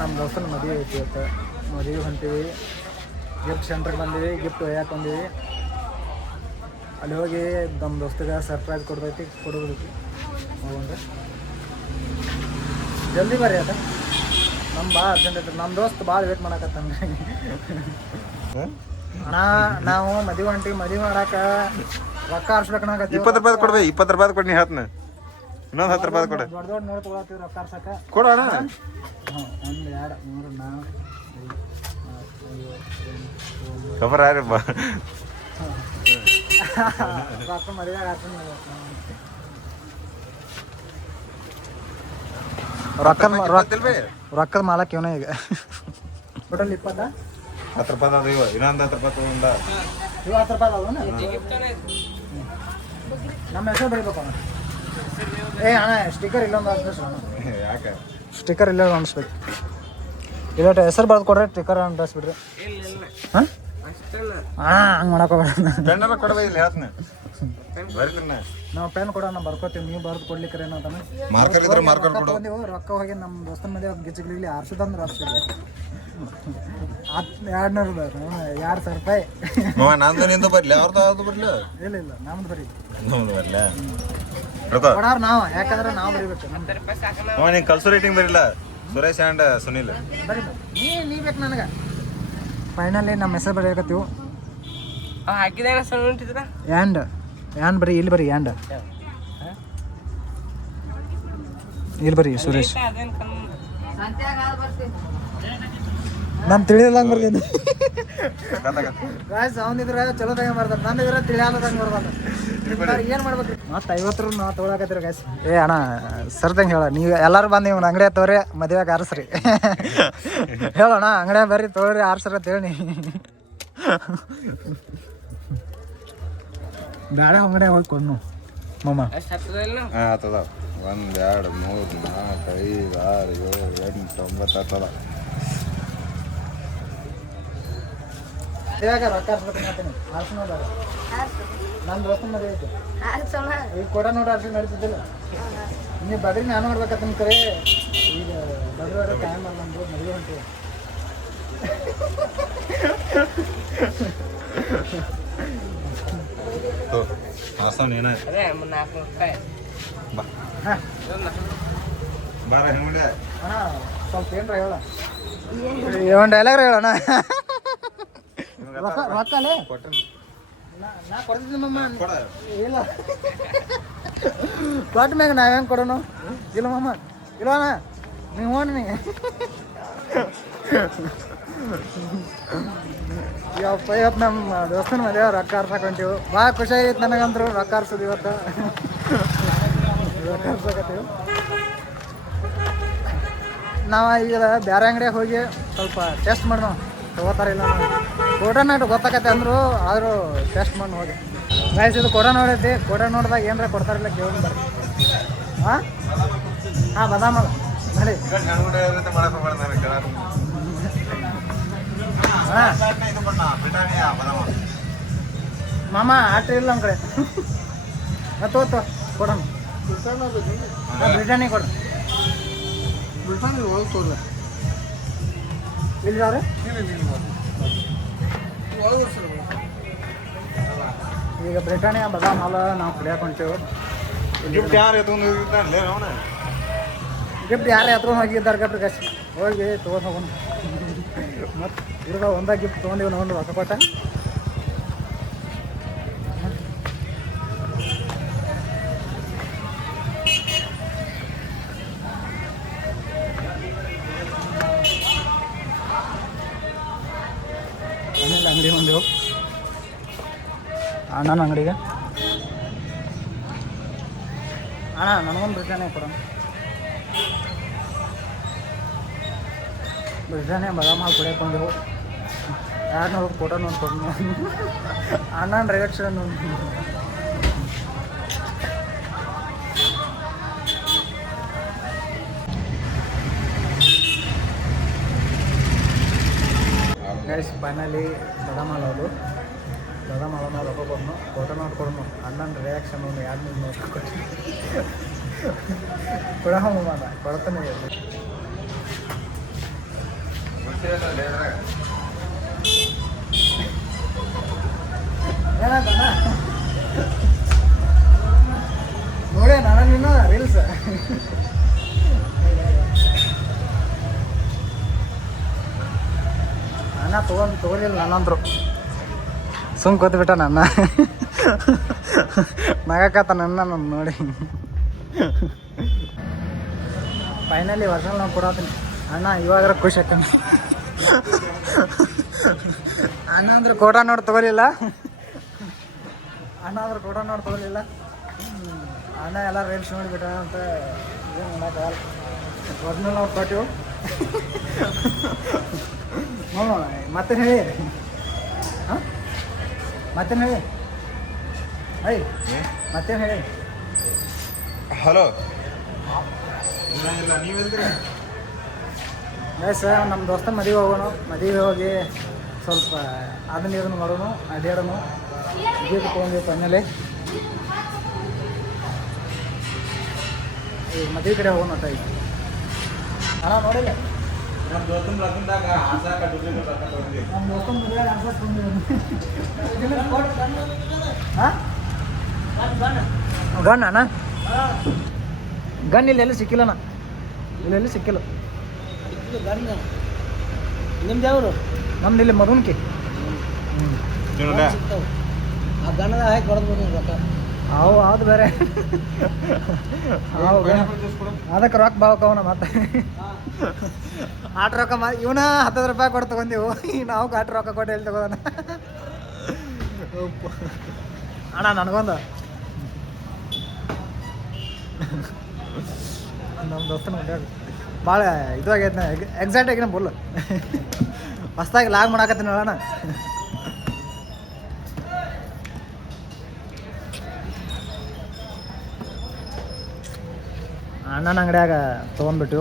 ನಮ್ಮ ದೋಸ್ತನ ಮದುವೆ ಐತಿ ಇವತ್ತು. ಮದುವೆ ಹೊಂಟೀವಿ, ಗಿಫ್ಟ್ ಸೆಂಟ್ರಿಗೆ ಬಂದೀವಿ, ಗಿಫ್ಟ್ ಒಯ್ಯಾಕೆ ಬಂದೀವಿ. ಅಲ್ಲಿ ಹೋಗಿ ನಮ್ಮ ದೋಸ್ತಿಗೆ ಸರ್ಪ್ರೈಸ್ ಕೊಡೋದೈತಿ ಹೋಗಂದ್ರೆ ಜಲ್ದಿ ಬರ್ರಿ ಅದ. ನಮ್ಮ ಭಾಳ ಅರ್ಜೆಂಟ್ ಐತಿ. ನಮ್ಮ ದೋಸ್ತ್ ಭಾಳ ವೇಟ್ ಮಾಡಕತ್ತಂದ್ರೆ ಅಣ್ಣ ನಾವು ಮದುವೆ ಹೊಂಟೀವಿ. ಮದುವೆ ಮಾಡಕ್ಕೆ ರೊಕ್ಕ ಆರಿಸ್ಬೇಕನ್ನಾಗತ್ತೀವಿ. 20 ರೂಪಾಯಿ ಕೊಡ್ಬೇ. 20 ರೂಪಾಯಿ ಕೊಡಿ. ನೀ ಹೇಳ್ತೀನಿ ಇನ್ನೊಂದು 10 ರೂಪಾಯಿ ಕೊಡ. ದೊಡ್ಡ ದೊಡ್ಡ ನೋಡಿ ತೊಗೊಳತ್ತೀವಿ ರೊಕ್ಕ ಆರ್ಸಕ್ಕೆ. ಕೊಡೋಣ. 1 2 3 4 ಖಬರ್ ಯಾರಪ್ಪ ರೊಕ್ಕ ಮದುವೆಗೆ ಆರ್ತೀನಿ. ರೊಕ್ಕದ ಮಾಲಕ್ ಇವನೇ ಈಗ. ಟೋಟಲ್ 20 10 ರೂಪಾಯಿ ಅದ. ಇನ್ನೊಂದು 10 ರೂಪಾಯಿ ತಗೊಂಡ ಇವು 10 ರೂಪಾಯಿ ಅದಾವ. ನಮ್ಮ ಹೆಸರು ಬರೀಬೇಕು ಅಣ್ಣ. ಅಣ್ಣ ಸ್ಟಿಕ್ಕರ್ ಇಲ್ಲೊಂದು ಅನ್ಸ್ಬೇಕು. ಯಾಕೆ ಸ್ಟಿಕ್ಕರ್ ಇಲ್ಲ ಅನ್ಸ್ಬೇಕು. ಇಲ್ಲ ಹೆಸರು ಬರೆದು ಕೊಡ್ರಿ, ಸ್ಟಿಕ್ಕರ್ ಅಂಟಿಸ್ಬಿಡ್ರಿ. ಹಾಂ ಹಂಗೆ ಮಾಡಕೋಬೇಡ. ಪೆನ್ನೆಲ್ಲ ಕೊಡಬೇ. ಇಲ್ಲಿ ಹೇಳ್ತೀನಿ ಬರೀತೀನಿ. ನಾವು ಪೆನ್ ಕೊಡೋಣ ಬರ್ಕೋತೀವಿ. ನೀವು ಬರೆದು ಕೊಡ್ಲಿಕ್ಕೆ ಏನಂತಾನೆ ಮಾರ್ಕರ್ ಇದ್ರೆ ಮಾರ್ಕರ್ ಕೊಡು. ರೊಕ್ಕ ಹೋಗಿ ನಮ್ಮ ದೋಸ್ತನ ಮದುವೆ ಗಿಚ್ಚಗ್ಲಿ ಆರ್ಸೋದಂದ್ರೆ ಆರ್ಸಿದ್ವಿ. 200 ರೂಪಾಯಿ. ನಂದು ನಿಂದು ಬರ್ಲಿ, ಅವ್ರದ್ದು ಯಾವ್ದು ಬರ್ಲಿ? ಇಲ್ಲ ನಮ್ದು ಬರೀ ನಮ್ದು ಬರ್ಲ. ಕೊಡೋರು ನಾವು, ಯಾಕಂದ್ರೆ ನಾವು ಬರೀಬೇಕು. ನೀನು ಕಲ್ಸು ರೇಟಿಂಗ್ ಬರಿಲ್ಲ. ಸುರೇಶ್ ಆ್ಯಂಡ್ ಸುನಿಲ್ ಬರೀ ನೀ ಬೇಕು ನನಗೆ. ಫೈನಲಿ ನಮ್ಮ ಹೆಸರು ಬರೆಯಕತ್ತೀವಿ. ಆ್ಯಂಡ್ ಬರೀ ಇಲ್ಲಿ ಬರೀ ಆ್ಯಂಡ್ ಇಲ್ಲಿ ಬರೀ ಸುರೇಶ್. ನಾನು ತಿಳಿಯಲ್ಲಂಗೆ ಬರ್ತೀನಿ. ಅವನಿದ್ರೆ ಚಲೋ ತಂಗ ಬರ್ತಾರೆ, ನಂದಿದ್ರೆ ತಿಳಿಯಲ್ಲದಂಗೆ ಬರ್ಬಾರ್ದು. ಏನು ಮಾಡ್ಬೇಕು ಮತ್ತೆ 50 ನಾ ತೊಗೊಳಕತ್ತೀರಿ ಗಾಯ್ಸ್. ಅಣ್ಣ ಸರ್ದಂಗೆ ಹೇಳ. ನೀವು ಎಲ್ಲರೂ ಬಂದು ಇವ್ನ ಅಂಗಡಿ ತೋರಿ ಮದುವೆಗೆ ಆರಿಸ್ರಿ. ಹೇಳೋಣ ಅಂಗಡಿಯಾಗ ಬರ್ರಿ ತೊಗೊಳ್ರಿ ಆರಿಸ್ರಿ ಅಂತ ಹೇಳಿ. ಬೇರೆ ಅಂಗಡಿಯಾಗ ಹೋಗಿ ಕೊಡ್ನು ಮಮ್ಮ. 1 2 3 4 5 6 7 8 9 ಆಗ್ತದ. ಇವಾಗ ರೊಕ್ಕ ಆರಿಸ್ಬೇಕು ಮಾಡ್ತೀನಿ. ಆರ್ಸಿ ನೋಡ ನನ್ನ ದೋಸ್ತನ ಮದುವೆ ಐತಿ. ಈಗ ಕೊಡ ನೋಡಿ ಆರ್ಸಿ ನಡೀತಿದ್ದಿಲ್ಲ. ನೀವು ಬಡ್ರಿ ನಾನು ಮಾಡ್ಬೇಕಂತ ನಿಮ್ಮ ಕರೆ. ಈಗ ಬಡ್ರಿ ಟೈಮ್ ಅಲ್ಲ ನಮ್ದು ಮದುವೆ ಹೊಂಟು. ಸ್ವಲ್ಪ ಏನ್ರ ಹೇಳ. ಒಂದು ಡೈಲಾಗ್ ಹೇಳೋಣ. ರೊಕ್ಕಲೇ ನಾ ಕೊಡ್ತಿದ್ದೆ ಮಮ್ಮ. ಇಲ್ಲ ಕೊಟ್ಟ ಮ್ಯಾಗ ನಾವು ಹೆಂಗೆ ಕೊಡೋಣ? ಇಲ್ಲ ಮಮ್ಮ ಇಲ್ಲವಣ ನೀವು ಹೋಣಿ. ಇವತ್ತು ನಮ್ಮ ದೋಸ್ತನ ಮದುವೆ ರೊಕ್ಕ ಆರ್ಸಕೊಂತೀವಿ. ಭಾಳ ಖುಷಿ ಆಗೈತೆ ನನಗಂದ್ರು ರೊಕ್ಕ ಆರ್ಸೋದು ಇವತ್ತು. ರೊಕ್ಕ ಆರ್ಸಕತ್ತೀವಿ ನಾವು. ಈಗ ಬೇರೆ ಅಂಗಡಿಯಾಗ ಹೋಗಿ ಸ್ವಲ್ಪ ಟೆಸ್ಟ್ ಮಾಡೋಣ. ತೊಗೋತಾರಿಲ್ಲ ಕೋಟ ನೋಡು ಗೊತ್ತಾಕತ್ತೆ ಅಂದರು. ಆದರೂ ಟೆಸ್ಟ್ ಮಾಡಿ ಹೋಗಿ ಗೈಸ್. ಇದು ಕೋಟ ನೋಡೈತಿ. ಕೋಟ ನೋಡಿದಾಗ ಏನರ ಕೊಡ್ತಾರಿಲ್ಲ ಕೇಳಿ ಬರ್ರಿ. ಹಾಂ ಬಾದಾಮ ನೋಡಿ. ಮಾಮ ಆಟ ಇಲ್ಲ ನಮ್ಮ ಕಡೆ. ತೋತು ಕೊಡೋಣ. ಬ್ರಿಟಾನಿ ಕೊಡು. ಬ್ರಿಟಾನಿ ಹೋಗಿ ತೋರ್ಲ ಇಲ್ಲ ಅವ್ರೆ. ಈಗ ಬ್ರಿಟಾನಿಯಾ ಬಾದಾಮ್ ಹಾಲು ನಾವು ಕುಡಿಯಕ್ಕೆ ಹೊಂಟೇವು. ಗಿಫ್ಟ್ ಯಾರು ಎತ್ಕೊಂಡು ಹೋಗಿದ್ದಾರೆ ಗಟ್ರಿ ಗಸ್ ಹೋಗಿ ತೊಗೊಂಡು ಹೋಗೋಣ. ಮತ್ತು ಇವಾಗ ಒಂದೇ ಗಿಫ್ಟ್ ತೊಗೊಂಡಿವಿ ನಾವು ರೊಕ್ಕ ಕೊಟ್ಟ. ಆಮೇಲೆ ಅಂಗಡಿ ಬಂದೆವು ಅಣ್ಣನ ಅಂಗಡಿಗೆ. ಅಣ್ಣ ನನಗೊಂದು ಬ್ರಿಟಾನಿಯಾ ಕೊಡೋಣ. ಬ್ರಿಟಾನಿಯಾ ಬಾದಾಮ್ ಹಾಲು ಕುಡಿಯಕ್ಕೆ ಬಂದೆವು. 200 ಫೋಟೋ ನೋಡಿ ಕೊಡೋಣ. ಅಣ್ಣನ ರಿಯಾಕ್ಷನ್ ಗೈಸ್. ಫೈನಲಿ ಬಾದಾಮ್ ಹಾಲು ಅದು. ಬಾದಾಮ್ ಹಾಲು ನಾವು ರೊಕ್ಕ ಕೊಡ್ನು, ಫೋಟೋ ನೋಡ್ಕೊಡ್ನು. ಅಣ್ಣನ ರಿಯಾಕ್ಷನ್ 2 minute ನೋಡ್ಕೊಟ್ಟು ಕೊಡ ಮಾಡ ಕೊಡ್ತಾನೆ. ಏನಾಯ್ತಣ್ಣ ನೋಡೇ ನಾನು ನೀನು ರೀಲ್ಸ್ ಅಣ್ಣ ತೊಗೊಲಿಲ್ಲ ನನ್ನಂದ್ರು ಸುಮ್ ಕೂತ್ಬಿಟ್ಟ ನನ್ನ ನಗಕತ್ತ ನನ್ನ ನೋಡಿ ಫೈನಲಿ ವರ್ಷಲ್ ನಾವು ಕೊಡತ್ತೀನಿ ಅಣ್ಣ ಇವಾಗ ಖುಷಿ ಆಯ್ತು ಅಣ್ಣ ಅಂದ್ರೆ ಕೋಟ ನೋಡಿ ತೊಗೊಲಿಲ್ಲ ಅಣ್ಣ ಅಂದ್ರೆ ಕೋಟ ನೋಡಿ ತೊಗೊಲಿಲ್ಲ ಅಣ್ಣ ಎಲ್ಲ ರೀಲ್ಸ್ ನೋಡಿಬಿಟ್ಟ ಅಂತ ಏನು ಮಾಡೋಕ್ಕಾಗಲ್ಲ ಒರಿಜಿನಲ್ ನಾವು ಕೊಟ್ಟಿವು ಹ್ಞೂ ಮತ್ತೇನು ಹೇಳಿ ಹಾಂ ಮತ್ತೇನು ಹೇಳಿ ಐ ಮತ್ತೇನು ಹೇಳಿ ಹಲೋ ಸರ್ ನಮ್ಮ ದೋಸ್ತ ಮದುವೆ ಹೋಗೋಣ ಮದುವೆ ಹೋಗಿ ಸ್ವಲ್ಪ ಅದನ್ನ ಇದನ್ನು ಮಾಡೋಣ ಅಡ್ಯಾಡೋಣ ಗೀತ ತೊಗೊಂಡು ಫೈನಲಿ ಈಗ ಮದುವೆ ಕಡೆ ಹೋಗೋಣ ಅಂತ ಈಗ ಅಣ್ಣ ನೋಡಿಲ್ಲ ನಮ್ಮ ದೋಸ್ತನ ಮದುವೆ ಹಾಂ ಗನ್ ಅಣ್ಣ ಗನ್ ಇಲ್ಲೆಲ್ಲಿ ಸಿಕ್ಕಿಲ್ಲಣ್ಣ ಇಲ್ಲೆಲ್ಲಿ ಸಿಕ್ಕಿಲ್ಲ ನಿಮ್ದು ಯಾವರು ನಮ್ದು ಇಲ್ಲಿ ಮರುನ್ಕಿ ಆ ಗನ್ನದ ಹಾಕಿ ಹೊಡೆದ್ಬೋದು ರೊಕ್ಕ ಅವು ಅದು ಬೇರೆ ಅದಕ್ಕೆ ರೊಕ್ಕ ಬಾವಕವನ ಮತ್ತೆ ಆಟ ರೊಕ್ಕ ಇವನ 10 ರೂಪಾಯಿ ಕೊಟ್ಟು ತಗೊಂಡಿವು ನಾವು ಆಟ ರೊಕ್ಕ ಕೊಟ್ಟು ಎಲ್ಲಿ ತಗೋಣ ಅಣ್ಣ ನನಗೊಂದು ನಮ್ಮ ದೋಸ್ತನ ಮುಂದೆ ಭಾಳ ಇದಾಗೈತೆ ಎಕ್ಸಾಕ್ಟ್ ಆಗಿನ ಬುಲ್ ಮಸ್ತಾಗಿ ಲಾಗ್ ಮಾಡಾಕತ್ತೀನಿ ಅಣ್ಣ ಅಣ್ಣನ ಅಂಗಡಿಯಾಗ ತೊಗೊಂಡ್ಬಿಟ್ಟು